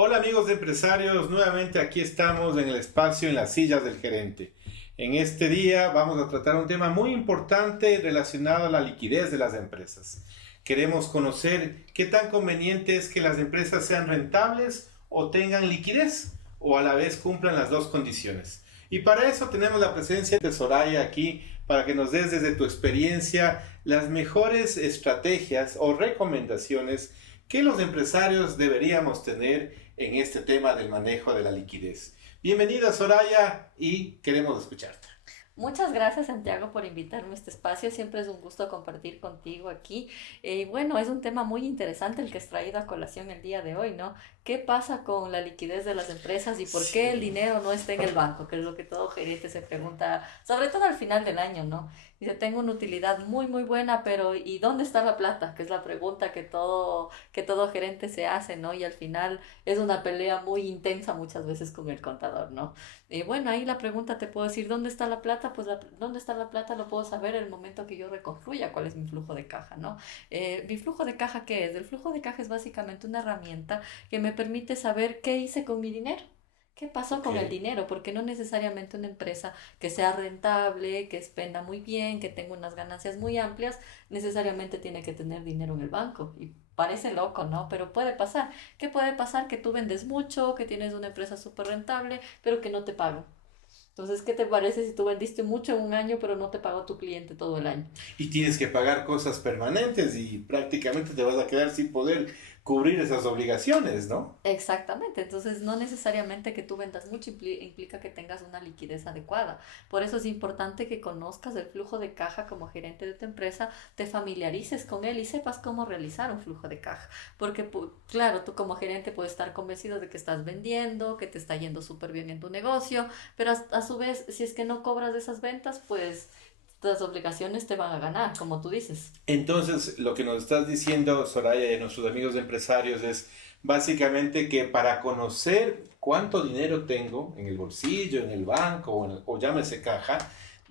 Hola amigos de empresarios, nuevamente aquí estamos en el espacio en las sillas del gerente. En este día vamos a tratar un tema muy importante relacionado a la liquidez de las empresas. Queremos conocer qué tan conveniente es que las empresas sean rentables o tengan liquidez o a la vez cumplan las dos condiciones. Y para eso tenemos la presencia de Soraya aquí para que nos des desde tu experiencia las mejores estrategias o recomendaciones que los empresarios deberíamos tener en este tema del manejo de la liquidez. Bienvenida Soraya y queremos escucharte. Muchas gracias, Santiago, por invitarme a este espacio. Siempre es un gusto compartir contigo aquí. Bueno, es un tema muy interesante el que has traído a colación el día de hoy, ¿no? ¿Qué pasa con la liquidez de las empresas y por qué el Sí. dinero no está en el banco? Que es lo que todo gerente se pregunta, sobre todo al final del año, ¿no? Dice, tengo una utilidad muy buena, pero ¿y dónde está la plata? Que es la pregunta que todo gerente se hace, ¿no? Y al final es una pelea muy intensa muchas veces con el contador, ¿no? Bueno, ahí la pregunta te puedo decir, ¿dónde está la plata? Pues ¿dónde está la plata? Lo puedo saber en el momento que yo reconstruya cuál es mi flujo de caja, ¿no? ¿Mi flujo de caja qué es? El flujo de caja es básicamente una herramienta que me permite saber qué hice con mi dinero. ¿Qué pasó Ok. con el dinero? Porque no necesariamente una empresa que sea rentable, que expenda muy bien, que tenga unas ganancias muy amplias, necesariamente tiene que tener dinero en el banco. Y parece loco, ¿no? Pero puede pasar. ¿Qué puede pasar? Que tú vendes mucho, que tienes una empresa súper rentable, pero que no te pagan. Entonces, ¿qué te parece si tú vendiste mucho en un año, pero no te pagó tu cliente todo el año? Y tienes que pagar cosas permanentes y prácticamente te vas a quedar sin poder cubrir esas obligaciones, ¿no? Exactamente, entonces no necesariamente que tú vendas mucho implica que tengas una liquidez adecuada. Por eso es importante que conozcas el flujo de caja como gerente de tu empresa, te familiarices con él y sepas cómo realizar un flujo de caja. Porque, claro, tú como gerente puedes estar convencido de que estás vendiendo, que te está yendo súper bien en tu negocio, pero a su vez, si es que no cobras de esas ventas, pues las obligaciones te van a ganar, como tú dices. Entonces, lo que nos estás diciendo, Soraya, y a nuestros amigos de empresarios es básicamente que para conocer cuánto dinero tengo en el bolsillo, en el banco o llámese caja,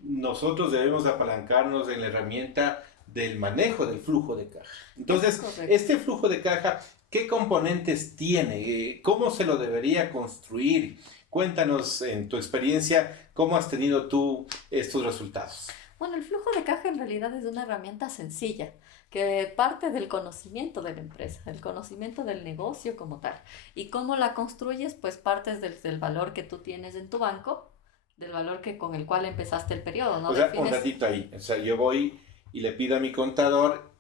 nosotros debemos apalancarnos en la herramienta del manejo del flujo de caja. Es Entonces, correcto. este flujo de caja, ¿qué componentes tiene? ¿Cómo se lo debería construir? Cuéntanos en tu experiencia cómo has tenido tú estos resultados. Bueno, el flujo de caja en realidad es una herramienta sencilla que parte del conocimiento de la empresa, el conocimiento del negocio como tal. ¿Y cómo la construyes? Pues partes del valor que tú tienes en tu banco, del valor que con el cual empezaste el periodo, ¿no? O sea, un Defines. ratito ahí. O sea, yo voy y le pido a mi contador,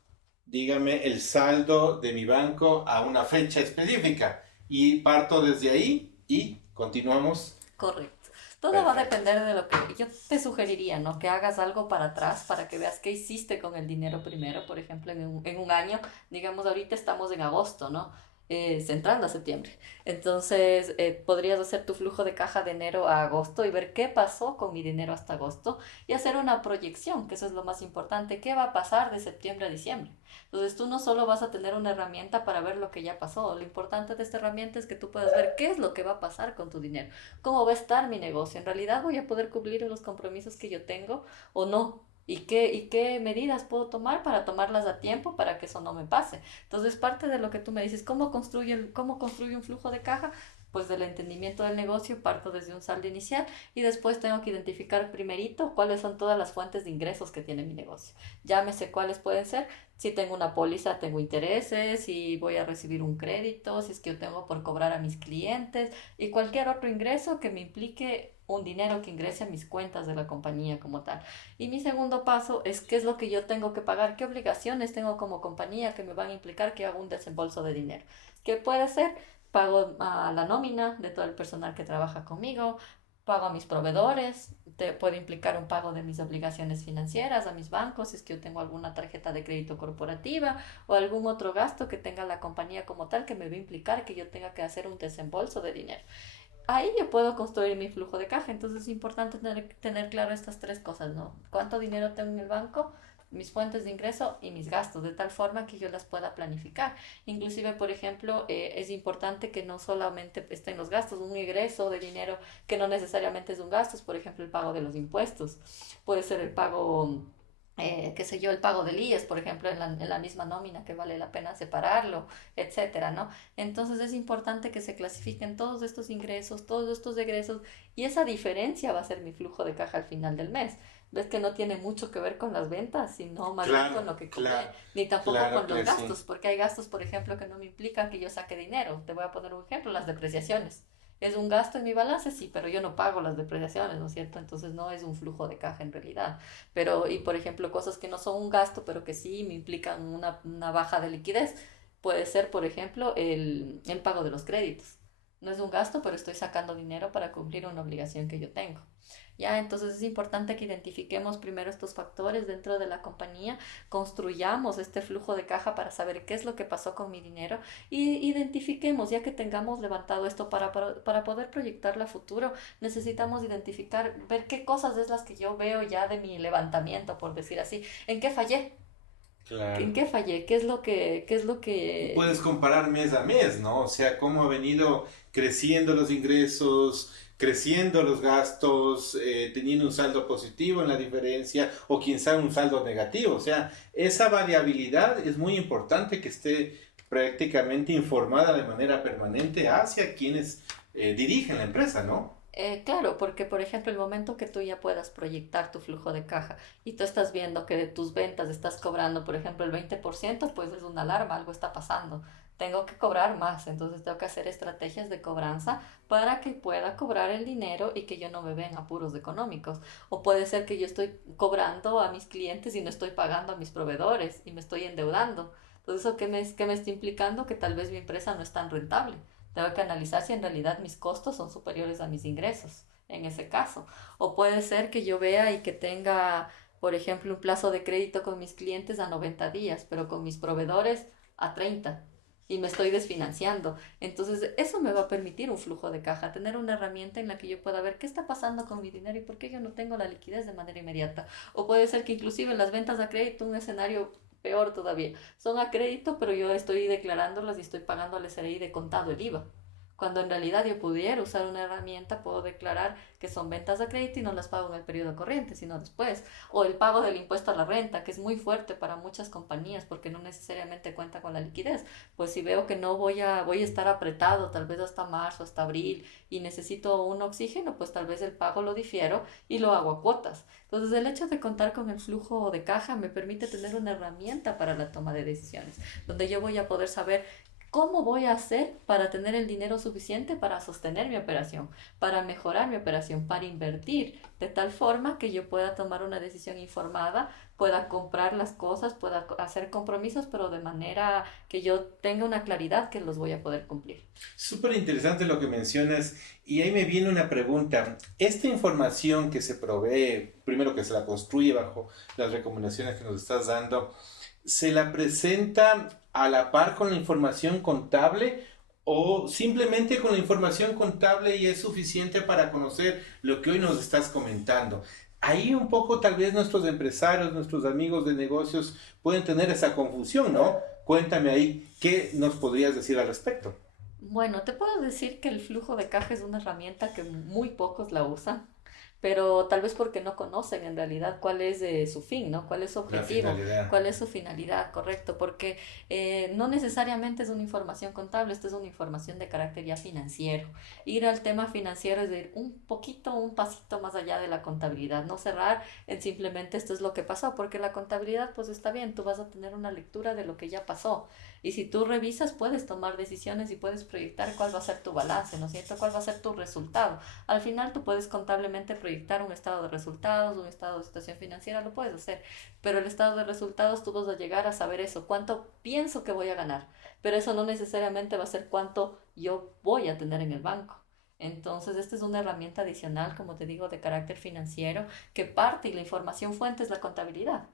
dígame el saldo de mi banco a una fecha específica. Y parto desde ahí y continuamos. Correcto. Todo va a Perfecto. depender de lo que yo te sugeriría, ¿no? Que hagas algo para atrás para que veas qué hiciste con el dinero primero, por ejemplo, en un año, digamos, ahorita estamos en agosto, ¿no? Entrando a septiembre. Entonces, podrías hacer tu flujo de caja de enero a agosto y ver qué pasó con mi dinero hasta agosto y hacer una proyección, que eso es lo más importante, qué va a pasar de septiembre a diciembre. Entonces tú no solo vas a tener una herramienta para ver lo que ya pasó, lo importante de esta herramienta es que tú puedas ver qué es lo que va a pasar con tu dinero, cómo va a estar mi negocio, en realidad voy a poder cumplir los compromisos que yo tengo o no. ¿Y qué medidas puedo tomar para tomarlas a tiempo para que eso no me pase? Entonces, parte de lo que tú me dices, ¿cómo construye un flujo de caja? Pues del entendimiento del negocio parto desde un saldo inicial y después tengo que identificar primerito cuáles son todas las fuentes de ingresos que tiene mi negocio. Llámese cuáles pueden ser. Si tengo una póliza, tengo intereses, si voy a recibir un crédito, si es que yo tengo por cobrar a mis clientes y cualquier otro ingreso que me implique un dinero que ingrese a mis cuentas de la compañía como tal. Y mi segundo paso es qué es lo que yo tengo que pagar, qué obligaciones tengo como compañía que me van a implicar que hago un desembolso de dinero. ¿Qué puede ser? Pago a la nómina de todo el personal que trabaja conmigo, pago a mis proveedores, te puede implicar un pago de mis obligaciones financieras a mis bancos, si es que yo tengo alguna tarjeta de crédito corporativa o algún otro gasto que tenga la compañía como tal que me va a implicar que yo tenga que hacer un desembolso de dinero. Ahí yo puedo construir mi flujo de caja, entonces es importante tener claro estas tres cosas, ¿no? ¿Cuánto dinero tengo en el banco? Mis fuentes de ingreso y mis gastos, de tal forma que yo las pueda planificar. Inclusive, por ejemplo, es importante que no solamente estén los gastos, un ingreso de dinero que no necesariamente es un gasto, es por ejemplo el pago de los impuestos, puede ser el pago qué sé yo, el pago del IES, por ejemplo, en la misma nómina que vale la pena separarlo, etcétera, ¿no? Entonces es importante que se clasifiquen todos estos ingresos, todos estos egresos, y esa diferencia va a ser mi flujo de caja al final del mes. Ves que no tiene mucho que ver con las ventas, sino más bien con Claro, lo que cobré, claro, ni tampoco claro con los que sí. gastos, porque hay gastos, por ejemplo, que no me implican que yo saque dinero. Te voy a poner un ejemplo, las depreciaciones. ¿Es un gasto en mi balance? Sí, pero yo no pago las depreciaciones, ¿no es cierto? Entonces no es un flujo de caja en realidad. Pero, y por ejemplo, cosas que no son un gasto, pero que sí me implican una baja de liquidez, puede ser, por ejemplo, el pago de los créditos. No es un gasto, pero estoy sacando dinero para cumplir una obligación que yo tengo. Ya, entonces es importante que identifiquemos primero estos factores dentro de la compañía, construyamos este flujo de caja para saber qué es lo que pasó con mi dinero y identifiquemos, ya que tengamos levantado esto para poder proyectarlo a futuro, necesitamos identificar, ver qué cosas es las que yo veo ya de mi levantamiento, por decir así, en qué fallé, en Claro. qué fallé, qué es lo Y que puedes comparar mes a mes, ¿no? O sea, cómo ha venido creciendo los ingresos, creciendo los gastos, teniendo un saldo positivo en la diferencia o quién sabe un saldo negativo. O sea, esa variabilidad es muy importante que esté prácticamente informada de manera permanente hacia quienes dirigen la empresa, ¿no? claro, porque por ejemplo, el momento que tú ya puedas proyectar tu flujo de caja y tú estás viendo que de tus ventas estás cobrando, por ejemplo, el 20%, pues es una alarma, algo está pasando. Tengo que cobrar más, entonces tengo que hacer estrategias de cobranza para que pueda cobrar el dinero y que yo no me vea en apuros económicos. O puede ser que yo estoy cobrando a mis clientes y no estoy pagando a mis proveedores y me estoy endeudando. Entonces, ¿eso qué me está implicando? Que tal vez mi empresa no es tan rentable. Tengo que analizar si en realidad mis costos son superiores a mis ingresos, en ese caso. O puede ser que yo vea y que tenga, por ejemplo, un plazo de crédito con mis clientes a 90 días, pero con mis proveedores a 30 y me estoy desfinanciando. Entonces, eso me va a permitir un flujo de caja, tener una herramienta en la que yo pueda ver qué está pasando con mi dinero y por qué yo no tengo la liquidez de manera inmediata. O puede ser que inclusive en las ventas a crédito, un escenario peor todavía, son a crédito, pero yo estoy declarándolas y estoy pagando al SRI de contado el IVA. Cuando en realidad yo pudiera usar una herramienta, puedo declarar que son ventas a crédito y no las pago en el periodo corriente, sino después. O el pago del impuesto a la renta, que es muy fuerte para muchas compañías porque no necesariamente cuenta con la liquidez. Pues si veo que no voy a estar apretado, tal vez hasta marzo, hasta abril, y necesito un oxígeno, pues tal vez el pago lo difiero y lo hago a cuotas. Entonces, el hecho de contar con el flujo de caja me permite tener una herramienta para la toma de decisiones, donde yo voy a poder saber cómo voy a hacer para tener el dinero suficiente para sostener mi operación, para mejorar mi operación, para invertir, de tal forma que yo pueda tomar una decisión informada, pueda comprar las cosas, pueda hacer compromisos, pero de manera que yo tenga una claridad que los voy a poder cumplir. Súper interesante lo que mencionas y ahí me viene una pregunta. Esta información que se provee, primero que se la construye bajo las recomendaciones que nos estás dando, ¿se la presenta a la par con la información contable o simplemente con la información contable y es suficiente para conocer lo que hoy nos estás comentando? Ahí un poco tal vez nuestros empresarios, nuestros amigos de negocios pueden tener esa confusión, ¿no? Cuéntame ahí, ¿qué nos podrías decir al respecto? Bueno, te puedo decir que el flujo de caja es una herramienta que muy pocos la usan, pero tal vez porque no conocen en realidad cuál es su fin, ¿no? ¿Cuál es su La objetivo? finalidad. ¿Cuál es su finalidad? Correcto, porque no necesariamente es una información contable, esto es una información de carácter ya financiero. Ir al tema financiero es ir un poquito, un pasito más allá de la contabilidad, no cerrar en simplemente esto es lo que pasó, porque la contabilidad pues está bien, tú vas a tener una lectura de lo que ya pasó. Y si tú revisas, puedes tomar decisiones y puedes proyectar cuál va a ser tu balance, ¿no es cierto? ¿Cuál va a ser tu resultado? Al final tú puedes contablemente proyectar un estado de resultados, un estado de situación financiera, lo puedes hacer, pero el estado de resultados tú vas a llegar a saber eso, cuánto pienso que voy a ganar, pero eso no necesariamente va a ser cuánto yo voy a tener en el banco. Entonces, esta es una herramienta adicional, como te digo, de carácter financiero, que parte y la información fuente es la contabilidad.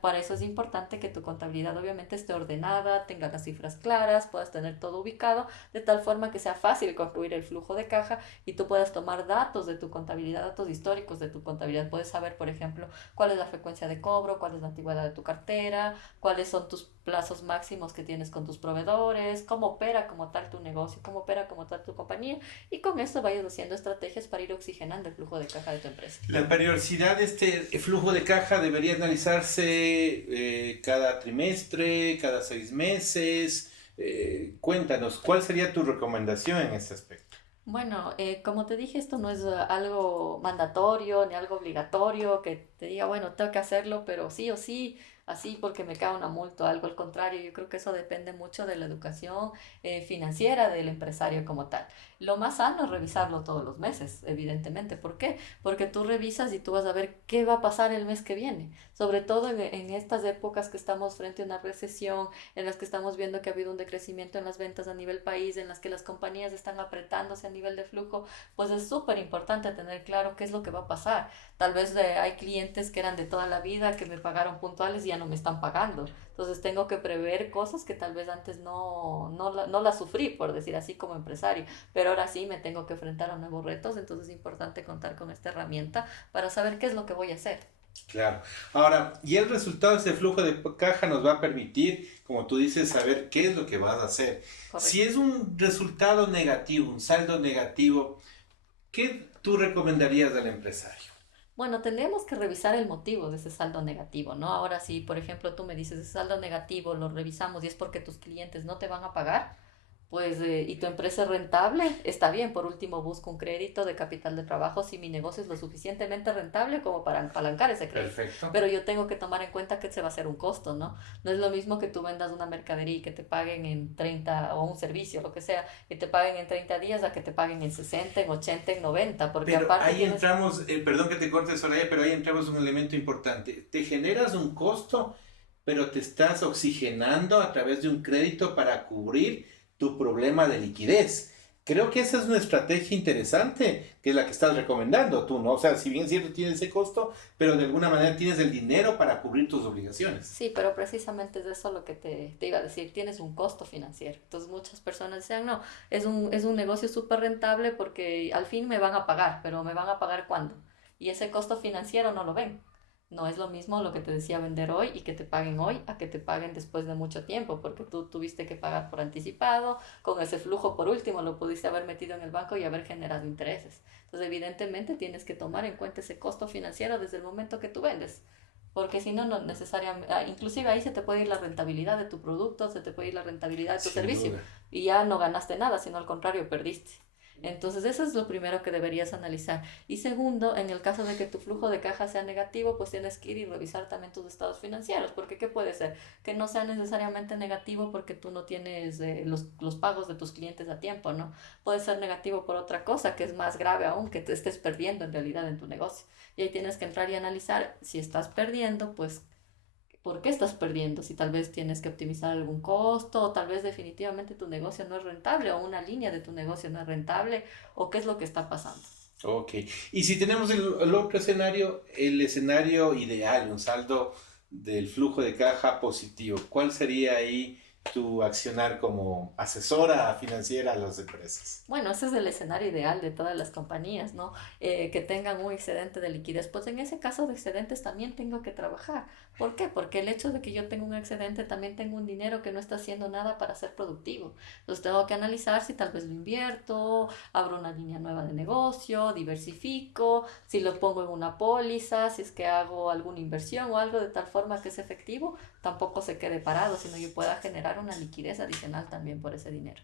Para eso es importante que tu contabilidad obviamente esté ordenada, tenga las cifras claras, puedas tener todo ubicado, de tal forma que sea fácil concluir el flujo de caja y tú puedas tomar datos de tu contabilidad, datos históricos de tu contabilidad. Puedes saber, por ejemplo, cuál es la frecuencia de cobro, cuál es la antigüedad de tu cartera, cuáles son tus plazos máximos que tienes con tus proveedores, cómo opera como tal tu negocio, cómo opera como tal tu compañía, y con esto vayas haciendo estrategias para ir oxigenando el flujo de caja de tu empresa. La periodicidad de este flujo de caja debería analizarse cada trimestre, cada 6 meses. Cuéntanos, ¿cuál sería tu recomendación en este aspecto? Bueno, como te dije, esto no es algo mandatorio ni algo obligatorio que te diga, bueno, tengo que hacerlo, pero sí o sí, así porque me cae una multa o algo. Al contrario, yo creo que eso depende mucho de la educación financiera del empresario como tal. Lo más sano es revisarlo todos los meses, evidentemente. ¿Por qué? Porque tú revisas y tú vas a ver qué va a pasar el mes que viene. Sobre todo en estas épocas que estamos frente a una recesión, en las que estamos viendo que ha habido un decrecimiento en las ventas a nivel país, en las que las compañías están apretándose a nivel de flujo, pues es súper importante tener claro qué es lo que va a pasar. Tal vez hay clientes que eran de toda la vida, que me pagaron puntuales y ya no me están pagando. Entonces tengo que prever cosas que tal vez antes no las sufrí, por decir así, como empresario. Pero ahora sí me tengo que enfrentar a nuevos retos, entonces es importante contar con esta herramienta para saber qué es lo que voy a hacer. Claro. Ahora, y el resultado de ese flujo de caja nos va a permitir, como tú dices, saber qué es lo que vas a hacer. Si Correcto. es un resultado negativo, un saldo negativo, ¿qué tú recomendarías al empresario? Bueno, tendríamos que revisar el motivo de ese saldo negativo, ¿no? Ahora, si por ejemplo tú me dices ese saldo negativo, lo revisamos y es porque tus clientes no te van a pagar, pues, y tu empresa es rentable, está bien. Por último, busco un crédito de capital de trabajo si mi negocio es lo suficientemente rentable como para apalancar ese crédito. Perfecto. Pero yo tengo que tomar en cuenta que se va a hacer un costo, ¿no? No es lo mismo que tú vendas una mercadería y que te paguen en 30 o un servicio, lo que sea, que te paguen en 30 días a que te paguen en 60, en 80, en 90, porque Pero aparte ahí tienes. entramos, perdón que te corte, Soraya, pero ahí entramos un elemento importante. Te generas un costo, pero te estás oxigenando a través de un crédito para cubrir tu problema de liquidez. Creo que esa es una estrategia interesante, que es la que estás recomendando tú, ¿no? O sea, si bien es cierto tienes ese costo, pero de alguna manera tienes el dinero para cubrir tus obligaciones. Sí, pero precisamente es eso lo que te iba a decir, tienes un costo financiero. Entonces muchas personas decían, no, es un negocio súper rentable porque al fin me van a pagar, pero ¿me van a pagar cuándo? Y ese costo financiero no lo ven. No es lo mismo lo que te decía vender hoy y que te paguen hoy a que te paguen después de mucho tiempo, porque tú tuviste que pagar por anticipado, con ese flujo por último lo pudiste haber metido en el banco y haber generado intereses. Entonces evidentemente tienes que tomar en cuenta ese costo financiero desde el momento que tú vendes, porque si no, no necesariamente, inclusive ahí se te puede ir la rentabilidad de tu producto, se te puede ir la rentabilidad de tu Sin servicio duda. y ya no ganaste nada, sino al contrario, perdiste. Entonces, eso es lo primero que deberías analizar. Y segundo, en el caso de que tu flujo de caja sea negativo, pues tienes que ir y revisar también tus estados financieros, porque ¿qué puede ser? Que no sea necesariamente negativo porque tú no tienes los pagos de tus clientes a tiempo, ¿no? Puede ser negativo por otra cosa que es más grave aún, que te estés perdiendo en realidad en tu negocio. Y ahí tienes que entrar y analizar si estás perdiendo, pues por qué estás perdiendo, si tal vez tienes que optimizar algún costo, o tal vez definitivamente tu negocio no es rentable, o una línea de tu negocio no es rentable, o qué es lo que está pasando. Ok. Y si tenemos el otro escenario, el escenario ideal, un saldo del flujo de caja positivo, ¿cuál sería ahí tu accionar como asesora financiera a las empresas? Bueno, ese es el escenario ideal de todas las compañías, ¿no? Que tengan un excedente de liquidez. Pues en ese caso de excedentes también tengo que trabajar. ¿Por qué? Porque el hecho de que yo tenga un excedente, también tengo un dinero que no está haciendo nada para ser productivo. Entonces tengo que analizar si tal vez lo invierto, abro una línea nueva de negocio, diversifico, si lo pongo en una póliza, si es que hago alguna inversión o algo de tal forma que es efectivo, tampoco se quede parado, sino yo pueda generar una liquidez adicional también por ese dinero.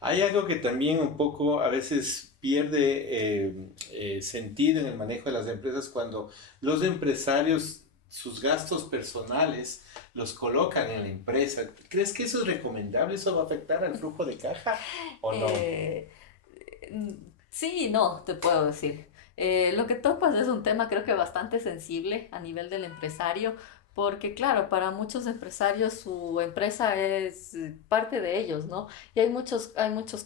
Hay algo que también un poco a veces pierde sentido en el manejo de las empresas cuando los empresarios sus gastos personales los colocan en la empresa. ¿Crees que eso es recomendable? ¿Eso va a afectar al flujo de caja o no? Eh, sí y no, te puedo decir. Lo que topas es un tema creo que bastante sensible a nivel del empresario, porque claro, para muchos empresarios su empresa es parte de ellos, ¿no? Y hay muchos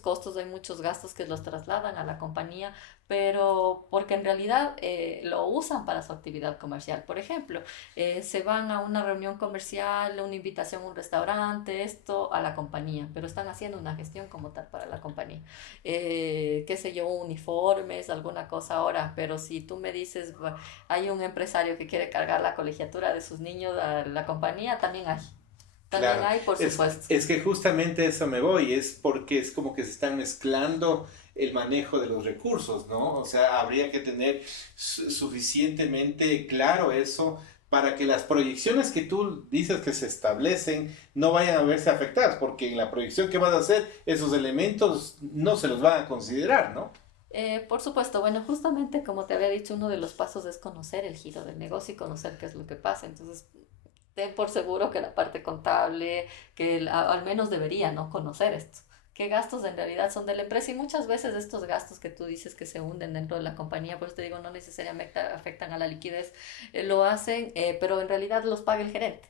costos, hay muchos gastos que los trasladan a la compañía, pero porque en realidad lo usan para su actividad comercial. Por ejemplo, se van a una reunión comercial, una invitación a un restaurante, esto a la compañía, pero están haciendo una gestión como tal para la compañía. Qué sé yo, uniformes, alguna cosa ahora, pero si tú me dices, hay un empresario que quiere cargar la colegiatura de sus niños a la compañía, también Claro, hay, por supuesto. es que justamente a eso me voy, es porque es como que se están mezclando el manejo de los recursos, ¿no? O sea, habría que tener suficientemente claro eso para que las proyecciones que tú dices que se establecen no vayan a verse afectadas, porque en la proyección que vas a hacer, esos elementos no se los van a considerar, ¿no? Por supuesto, bueno, justamente como te había dicho, uno de los pasos es conocer el giro del negocio y conocer qué es lo que pasa. Entonces, ten por seguro que la parte contable, al menos debería, ¿no? Conocer esto. ¿Qué gastos en realidad son de la empresa? Y muchas veces estos gastos que tú dices que se hunden dentro de la compañía, por eso te digo, no necesariamente afectan a la liquidez, lo hacen, pero en realidad los paga el gerente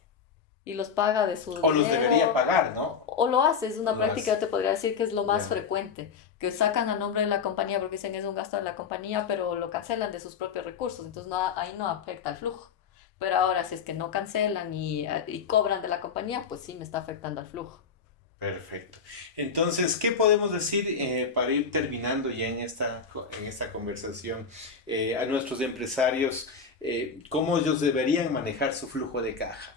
y los paga de su O los debería dinero pagar, ¿no? o lo hace, es O una lo práctica, hace. yo te podría decir que es lo más Ya. frecuente, que sacan a nombre de la compañía porque dicen es un gasto de la compañía, pero lo cancelan de sus propios recursos, entonces no, ahí no afecta al flujo. Pero ahora, si es que no cancelan y cobran de la compañía, pues sí me está afectando al flujo. Perfecto. Entonces, ¿qué podemos decir para ir terminando ya en esta conversación a nuestros empresarios? ¿Cómo ellos deberían manejar su flujo de caja?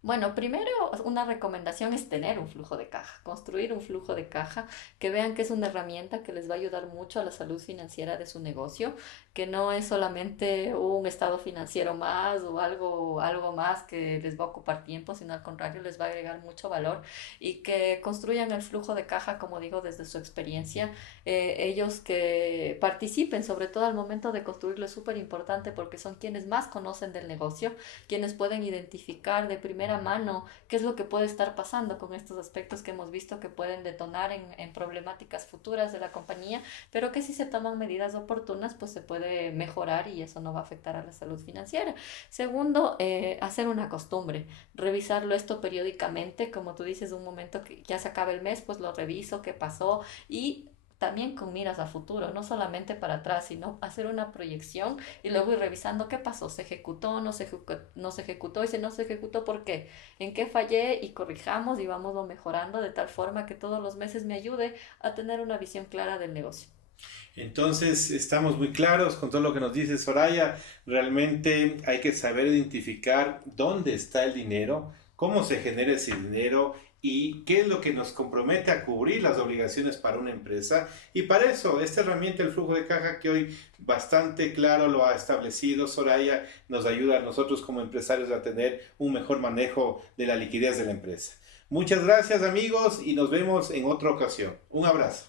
Bueno, primero una recomendación es tener un flujo de caja, construir un flujo de caja, que vean que es una herramienta que les va a ayudar mucho a la salud financiera de su negocio, que no es solamente un estado financiero más o algo más que les va a ocupar tiempo, sino al contrario les va a agregar mucho valor y que construyan el flujo de caja, como digo, desde su experiencia. Ellos que participen, sobre todo al momento de construirlo, es súper importante porque son quienes más conocen del negocio, quienes pueden identificar de primera mano qué es lo que puede estar pasando con estos aspectos que hemos visto que pueden detonar en problemáticas futuras de la compañía, pero que si se toman medidas oportunas, pues se puede mejorar y eso no va a afectar a la salud financiera. Segundo, hacer una costumbre, revisarlo esto periódicamente, como tú dices, un momento que ya se acaba el mes, pues lo reviso, qué pasó y también con miras a futuro, no solamente para atrás, sino hacer una proyección y luego ir revisando qué pasó, se ejecutó, no se ejecutó, y si no se ejecutó, ¿por qué? ¿En qué fallé? Y corrijamos y vamos mejorando de tal forma que todos los meses me ayude a tener una visión clara del negocio. Entonces, estamos muy claros con todo lo que nos dice Soraya. Realmente hay que saber identificar dónde está el dinero, cómo se genera ese dinero y qué es lo que nos compromete a cubrir las obligaciones para una empresa. Y para eso, esta herramienta, el flujo de caja, que hoy bastante claro lo ha establecido Soraya, nos ayuda a nosotros como empresarios a tener un mejor manejo de la liquidez de la empresa. Muchas gracias amigos y nos vemos en otra ocasión. Un abrazo.